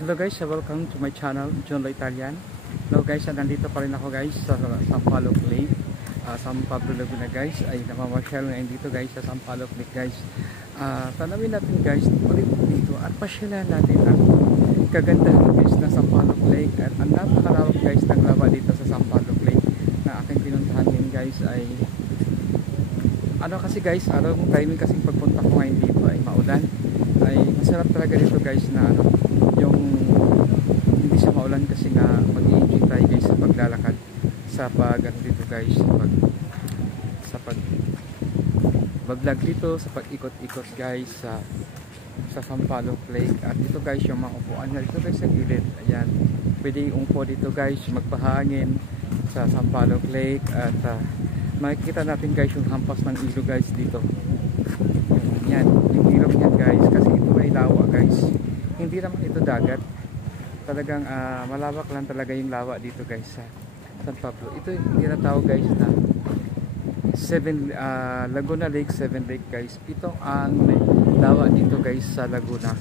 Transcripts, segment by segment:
Hello guys, welcome to my channel, John La Italian. Hello guys, nandito pa rin ako guys sa Sampaloc Lake, San Pablo Laguna guys. Ay namamasyal ngayon dito guys sa Sampaloc Lake guys. Tanawin natin guys ulit dito at pasyalan natin ang kagandahan guys na Sampaloc Lake. At ang napakalawak guys ng lawa dito sa Sampaloc Lake na aking pinuntahan din guys ay kasi guys, timing kasing pagpunta ko ngayon dito ay maulan. Ay masarap talaga dito guys na yung hindi siya maulan kasi nga mag-i-enjoy tayo guys sa paglalakad sa dito guys sa pag-vlog dito, sa pag-ikot-ikot guys sa Sampaloc Lake. At dito guys yung mga upuan na dito guys sa gilid, ayan, pwede umpo dito guys, magpahangin sa Sampaloc Lake. At makikita natin guys yung hampas ng ilog guys dito. Yan, yung ilog yan guys, kasi ito ay lawa guys, hindi naman ito dagat, talagang malawak lang talaga yung lawa dito guys sa San Pablo. Ito yung tinatawag guys na Laguna Lake, 7 Lake guys. Ito ang lawa dito guys sa Laguna.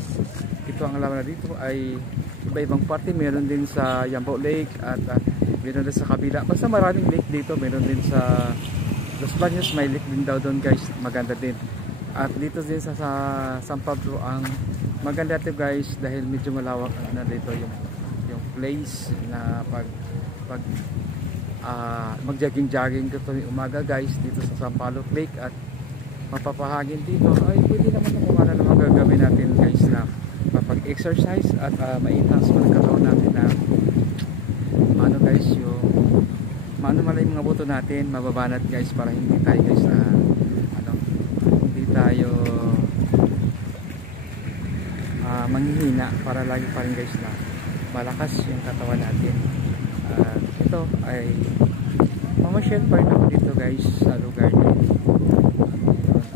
Ito ang lawa dito ay iba-ibang parte, meron din sa Yambo Lake at meron din sa kabila, basta maraming lake dito. Meron din sa Los Baños, may lake din daw doon guys, maganda din. At dito din sa San Pablo ang maganda dito guys dahil medyo malawak na dito yung place na pag mag-jogging dito yung umaga guys dito sa Sampaloc Lake. At mapapahangin dito ay pwede naman kung ano naman gagawin natin guys na mapag-exercise at ma-enhance pa ng katawan natin na guys yung malay mga buto natin mababanat guys, para hindi tayo guys hindi tayo manghihina, para lagi pa rin guys na malakas yung katawan natin. Ito ay mamasyal pa rin ako dito guys sa lugar na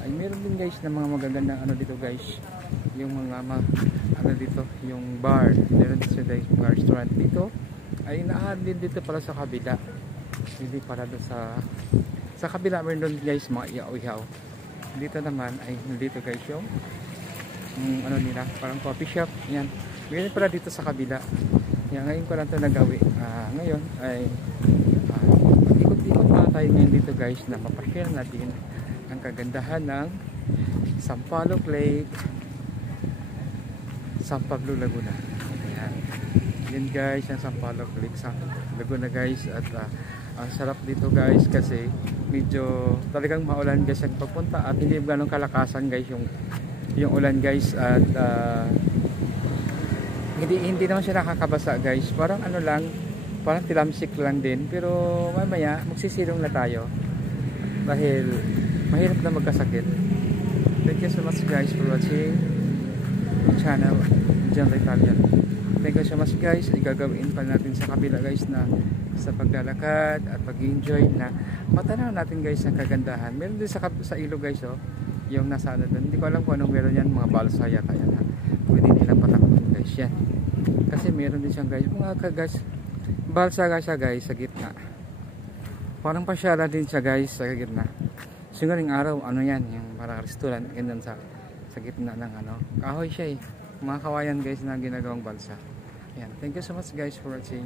ay meron din guys na mga magagandang dito guys, yung mga dito yung bar, meron din siya guys mga restaurant dito. Ay naahan din dito pala sa kabila, hindi para doon sa kabila meron doon guys mga ihaw-ihaw. Dito naman ay dito guys yung nila, parang coffee shop. Yan, meron pala dito sa kabila. Yan, ngayon ko lang ito nagawi. Ngayon ay ikot-ikot na tayo ngayon dito guys na mapashare natin ang kagandahan ng Sampaloc Lake, San Pablo Laguna. Ayan. Yan guys ang Sampaloc Lake, San Laguna guys. At ang sarap dito guys kasi medyo talagang maulan guys ang pagpunta at hindi ganong kalakasan guys yung ulan guys. At hindi naman siya nakakabasa guys, parang lang, parang tilamsik lang din, pero mamaya magsisilong na tayo dahil mahirap na magkasakit. Thank you so much guys for watching my channel, John La Italian. Thank you so much guys. Igagawin pa natin sa kabila guys na sa paglalakad at pag-enjoy na matanaw natin guys ang kagandahan. Meron din sa ilog guys yung nasa doon, hindi ko alam kung anong meron yan, mga balsa yata yan pwede nilang patakbuhin guys yan, kasi meron din siyang guys mga guys balsa guys sa gitna, parang pasyala din siya guys sa gitna. Siguring araw yan, yung parang restaurant ganyan sa gitna ng kahoy siya mga kawayan guys na ginagawang balsa. Yan, thank you so much guys for watching.